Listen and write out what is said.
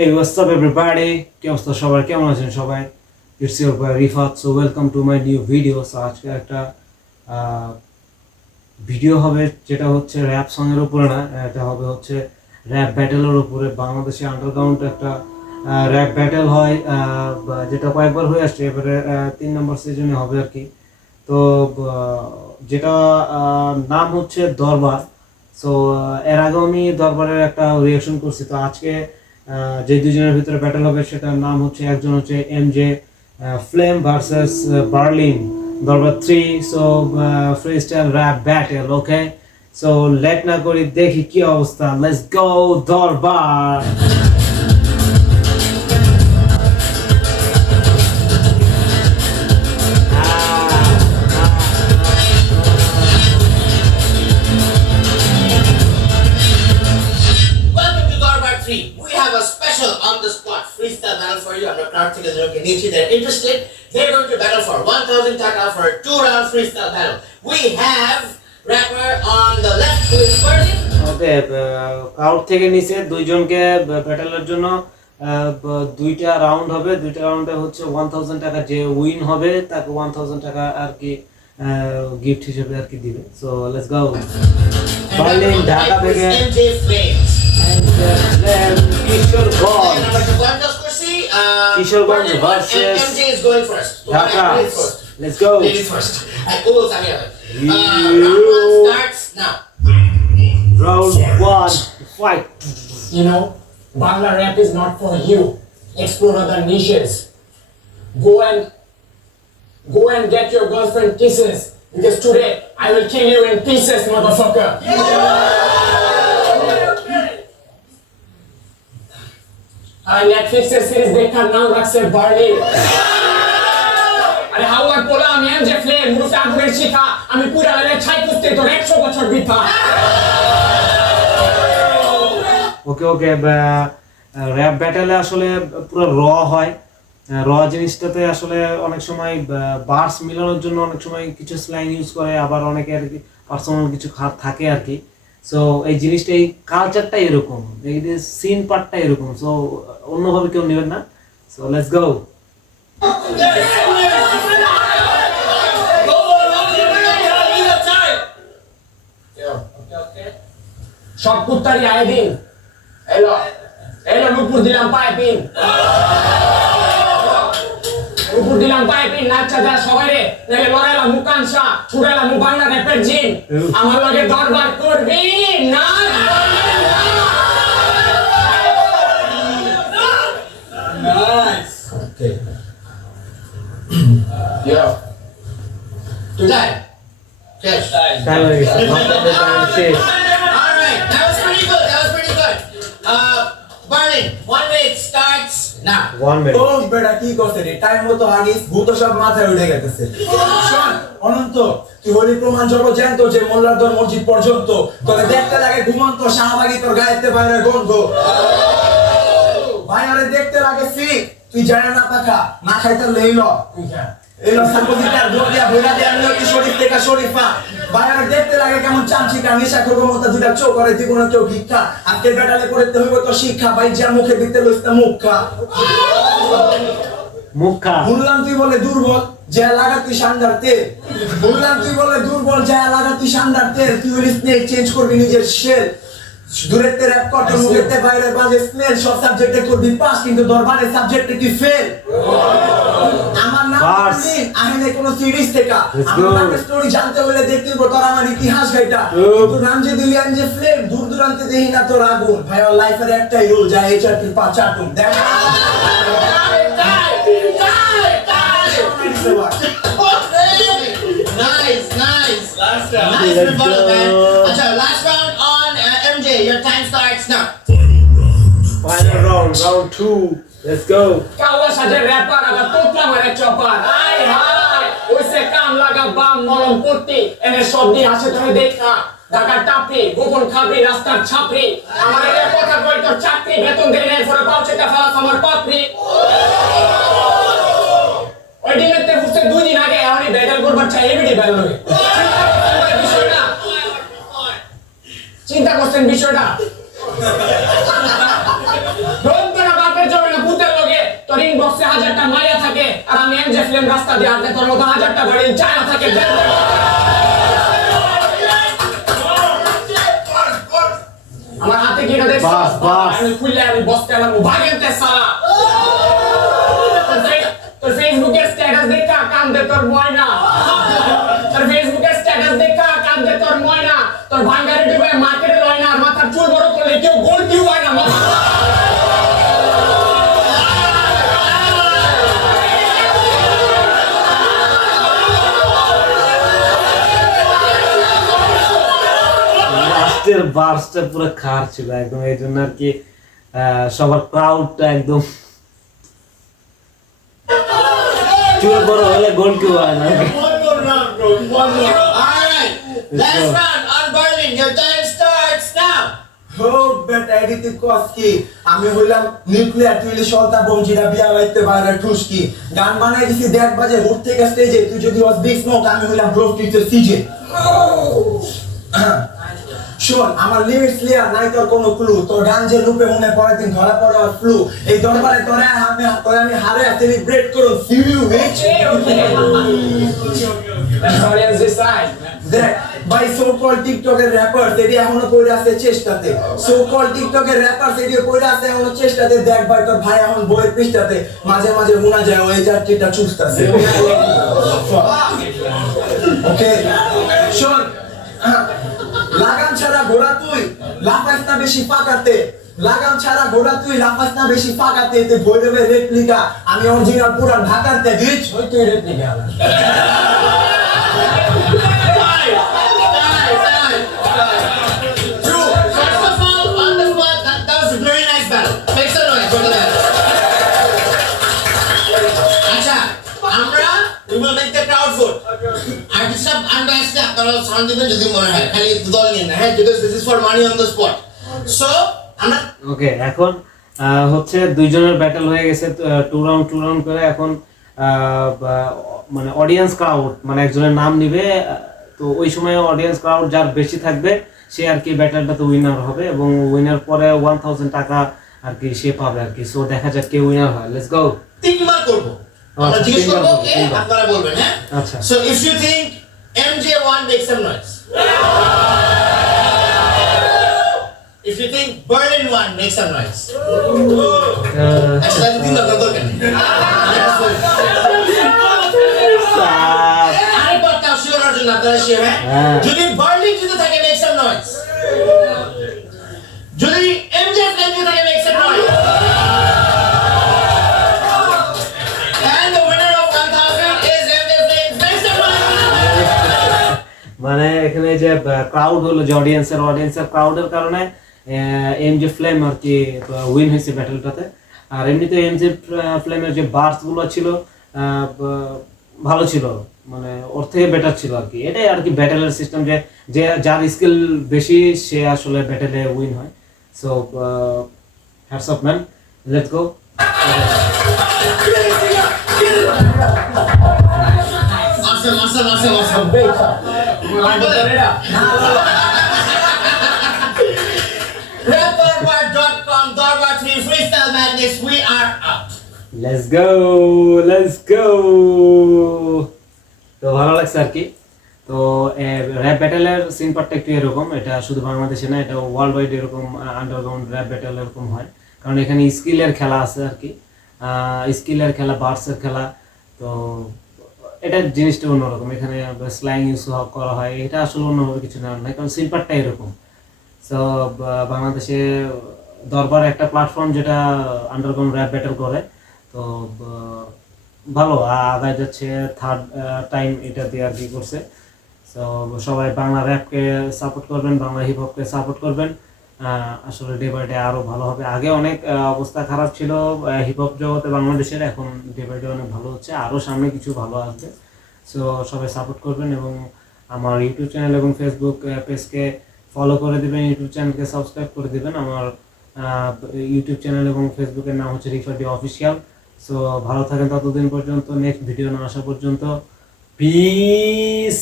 Hey, what's up everybody? কি অবস্থা সবার, কেমন আছেন সবাই? It's your boy Rifat. So welcome to my new video. So আজকে একটা ভিডিও হবে যেটা হচ্ছে র‍্যাপ সং এর উপরে না, এটা হবে হচ্ছে র‍্যাপ ব্যাটেলের উপরে। বাংলাদেশে আন্ডারগ্রাউন্ড একটা র‍্যাপ ব্যাটেল হয়, যেটা কয়েকবার হয়ে আসছে, এবারে 3 নম্বর সিজনে হবে আর কি। তো যেটা নাম হচ্ছে দরবার। সো এর আগে আমি দরবারের একটা রিঅ্যাকশন করছি। তো আজকে যে দুজনের ভিতরে ব্যাটেল হবে সেটার নাম হচ্ছে, একজন হচ্ছে এমজে ফ্লেম ভার্সেস বার্লিন, দরবার 3। So freestyle rap battle, okay. So late না করি, দেখি কি অবস্থা। লেটস গো দরবার। We have a special on-the-spot freestyle battle for you. I'm not Karthik and Kenichi. They're interested. They're going to battle for 1,000 taka for a 2-round freestyle battle. We have rapper on the left who is Berlin. Okay, out থেকে নিচে দুইজনকে ব্যাটেলের জন্য দুইটা round হবে। দুইটা রাউন্ডে হচ্ছে 1,000 টাকা। যে উইন হবে তাকে 1,000 টাকা আর কি গিফট হিসেবে আর কি দিবে। So let's go. Berlin Dhaka থেকে MJ Flames. Kishoreganj versus MJ is going first. Dhaka. Let's go. Ladies first. Round 1 starts now. Round 1, fight. You know, Bangla rap is not for you. Explore other niches. Go and get your girlfriend kisses, because today I will kill you in pieces, motherfucker. আর নেটফ্লিক্সের series দেখার নাম রাখছে Berlin. আরে হাওয়ার পোলা, আমি এমজে flame, মুরুফে আগুনের শিখা, আমি পুরা লেলে ছাই কুস্তি তোর 100 বছর বৃথা। ওকে ওকে, র‍্যাপ ব্যাটেলে আসলে পুরো র হয়। র জিনিসটাতে আসলে অনেক সময় বার্স মিলানোর জন্য অনেক সময় কিছু স্ল্যাং ইউজ করে, আবার অনেকে আর কি পার্সোনাল কিছু থাকে আর কি। সো এই জিনিসটা, এই কালচারটা এরকম, এই সিন পার্টটা এরকম। সো অন্যভাবে কেউ নেবেন না। So let's go. সব কুত্তারি আইদিন এলো এলো, নুপুর দিলাম পাইপিন, নুপুর দিলাম পাইপিন, নাচা যা সবাই রে, নাইলে লড়াইলা মুকানসা, ছুড়াইলা মু বাংলা র্যাপের জিন, আমার লগে দরবার করবি না। Nice. Okay. Yo. Time. Yes. Time হয়ে গেছে, শেষ। All right. That was pretty good. Berlin, 1 minute starts now. 1 minute. ও বেটা কি করছে রে, টাইম মতো আগিস, ভূত সব মাথায় উঠে গেছে। শোন অনন্ত, তুই হলি প্রমাণ জগৎ জানতো যে মোল্লার দর মসজিদ পর্যন্ত, তোকে দেখতে লাগে ঘুমন্ত শাহবাগী, তোর গায়েতে বাইরে গন্ধ। ভাই আরে দেখতে লাগে ফিক, তুই জানা না পাখা, না খাইতে লইল এলো সাপোজিটার দোয়া বইরা দেন কি শরীফ থেকে শরীফা। ভাই আরে দেখতে লাগে কেমন চামচিকা, নেশা করবো মতো দুটা চোখ করে দিব না কেউ ভিক্ষা। আজকে বেটালে করতে হইব তো শিক্ষা, ভাই যা মুখে দিতে লইতে মুখা। মুখা বললাম তুই বলে দুর্বল, যা লাগা তুই শানদার তেল। বললাম তুই বলে দুর্বল, যা লাগা তুই শানদার তেল। তুই হলি স্নেক, চেঞ্জ করবি নিজের শেল। দূরেতে র‍্যাপ করতে মুখেতে বাইরে বাজে স্মেল। সব সাবজেক্টে করবি পাস, কিন্তু দরবারে সাবজেক্টে তুই ফেল। আমার নাম বার্লিন, আহেনে কোন সিরিজ থেকে। আমার স্টোরি জানতে হলে দেখতে হবে তোর আমার ইতিহাস গাইটা। তুই নাম যে দিলি এমজে ফ্লেম, দূর দূরান্তে দেখি না তোর আগুন। ভাই ওর লাইফের একটাই রুল, যা এইচআর তুই 5 আটুন দেখ। Nice. Nice rebuttal, man. Acha, last round on MJ. Your time starts now. Final round, round 2. Let's go. কাওয়া সাজে র‍্যাপার আবার তোতলা মারে চপার। আই হাই ওইসে কাম লাগা বাম মলম পট্টি, এনে সব দিয়ে আসে তুমি দেখা। ঢাকা টাপি, গোপন খাবি, রাস্তার ছাপরি, আমার এর কথা কই তোর চাকরি, বেতন দেই নাই ফরে পাউচেটা ফালাস আমার পাপড়ি। ওই দিনেতে ফুসে 2 দিন আগে আমি ব্যাটল করবার চাই, এবিডি ব্যাল লগে। চিন্তা করছেন বিষয়টা? এনজে ফিল্ম রাস্তা দিয়ে হাঁটলে তোর মতো হাজারটা বাড়ি চায়না থাকে আমার হাতে কি এটা দেখছ বাস, বাস। আমি খুললে আমি বসতে আমার ভাগেনতে সালা তোর ফেসবুকের স্ট্যাটাস দেখা কান্দে তোর ময়না তোর ফেসবুকের স্ট্যাটাস দেখা কান্দে তোর ময়না তোর ভাঙ্গারে ডুবে মার্কেটে লয় না আর মাথার চুল বড় করলে কেউ গোল কিউ হয় না মাথা লাস্টের বার্সটা পুরো খার ছিল একদম, এই জন্য আর কি সবার ক্রাউডটা একদম চুল বড় হলে গোল কেউ হয় না। Alright, last round on Berlin. Your time starts now. ও বেটা এডিতে কসকি আমি হইলাম নিউক্লিয়ার তুইলে সলতা বমজিরা বিয়া বাইতে বাইরে ঠুসকি গান বানাই দিছি দেখ বাজে উঠ থেকে স্টেজে তুই যদি ওয়াজ বিগ স্মোক আমি হইলাম ব্রোক টিচার সিজে শোন আমার লিমিটস লিয়া নাই তোর কোনো ক্লু তোর গান যে রূপে মনে পরের দিন ধরা পড়ে আর ফ্লু এই দরবারে তোরে আমি হারে সেলিব্রেট করুন সিউ ইউ বিচ Let's audience decide. দেখ ভাই সো কল টিকটকের র্যাপার এটি এখনো কইরা আছে চেষ্টাতে সো কল টিকটকের র্যাপার এটি কইরা আছে এখনো চেষ্টাতে দেখ ভাই তোর ভাই এখন বইয়ের পৃষ্ঠাতে মাঝে মাঝে মুনা যায় ওই যাত্রীটা চুষতাছে ওকে শোন লাগাম ছাড়া ঘোড়া তুই লাফাস না বেশি পাকাতে লাগাম ছাড়া ঘোড়া তুই লাফাস না বেশি পাকাতে তে ভৈরবের রেপ্লিকা আমি অরিজিনাল পুরান ঢাকাতে বিচ ওই তুই replica True. First of all, on the spot, that was a very nice battle. Make some noise for that. Acha, Amra, we will make the crowd vote. Artist of unbiased na, pero sound diben jodi mone hoy. Khali dol niye na, because this is for money on the spot. So, আমরা ওকে এখন হচ্ছে দুইজনের battle হয়ে গেছে, two round করে এখন মানে audience crowd মানে একজনের নাম নিবে, তো ওই সময় অডিয়েন্স ক্রাউড যার বেশি থাকবে সে আর কি ব্যাটলটাতে উইনার হবে এবং উইনার পরে 1000 টাকা আর কি সে পাবে আর কি। সো দেখা যাক কে উইনার হয়। Let's go. তিনবার করব। আমরা আচ্ছা, জিজ্ঞেস তিনবার করব করবো, কে তিনবার। আপনারা বলবেন, হ্যাঁ? আচ্ছা। So if you think MJ1 make some noise. If you think Berlin 1 make some noise. Actually, তিনবার দরকার নেই। আরেকবার তাও শিওরের জন্য আপনারা শিওর, হ্যাঁ? যদি বার্লিন জিতে থাকে make some noise. যদি MJ জিতে থাকে make some noise. And the winner of 1000 is MJ Flames. Make some noise. মানে এখানে যে ক্রাউড হলো, যে অডিয়েন্সের ক্রাউডের কারণে এমজে ফ্লেম আর কি উইন হয়েছে ব্যাটলটাতে। আর এমনিতে এমজে ফ্লেমের যে বার্স গুলো ছিল ভালো ছিল, মানে ওর থেকে বেটার ছিল আর কি। এটাই আর কি ব্যাটেলের সিস্টেম, যে যার স্কিল বেশি সে আসলে ব্যাটেলে উইন হয়। So hats off man, let's go. Awesome. Rapperbar.com, Darbar 3 Freestyle Madness, we are out. Let's go. তো ভালো লাগছে আর কি। তো র্যাপ ব্যাটেলের সিন পার্টটা একটু এরকম, এটা শুধু বাংলাদেশে না, এটা ওয়ার্ল্ড ওয়াইড এরকম আন্ডারগ্রাউন্ড র্যাপ ব্যাটেল এরকম হয়, কারণ এখানে স্কিলের খেলা আছে আর কি, স্কিলের খেলা, বার্সের খেলা। তো এটা জিনিসটা অন্যরকম, এখানে স্ল্যাং ইউজ করা হয়, এটা আসলে অন্যভাবে কিছু নেওয়ার নাই, কারণ সিন পার্টটা এরকম। সো বাংলাদেশে দরবার একটা প্ল্যাটফর্ম যেটা আন্ডারগ্রাউন্ড র্যাপ ব্যাটেল করে, তো ভালো আগায় যাচ্ছে, থার্ড টাইম এটা দিয়ে আর কি করছে। সো সবাই বাংলা র্যাপকে সাপোর্ট করবেন, বাংলা হিপ হপকে সাপোর্ট করবেন, আসলে ডে বাই ডে আরও ভালো হবে। আগে অনেক অবস্থা খারাপ ছিল হিপ হপ জগতে বাংলাদেশের, এখন ডে বাই ডে অনেক ভালো হচ্ছে, আরও সামনে কিছু ভালো আসবে। সো সবাই সাপোর্ট করবেন এবং আমার ইউটিউব চ্যানেল এবং ফেসবুক পেজকে ফলো করে দেবেন, ইউটিউব চ্যানেলকে সাবস্ক্রাইব করে দেবেন। আমার ইউটিউব চ্যানেল এবং ফেসবুকের নাম হচ্ছে রিফার্ডি অফিসিয়াল। সো ভালো থাকেন ততদিন পর্যন্ত, নেক্সট ভিডিও না আসা পর্যন্ত। পিস।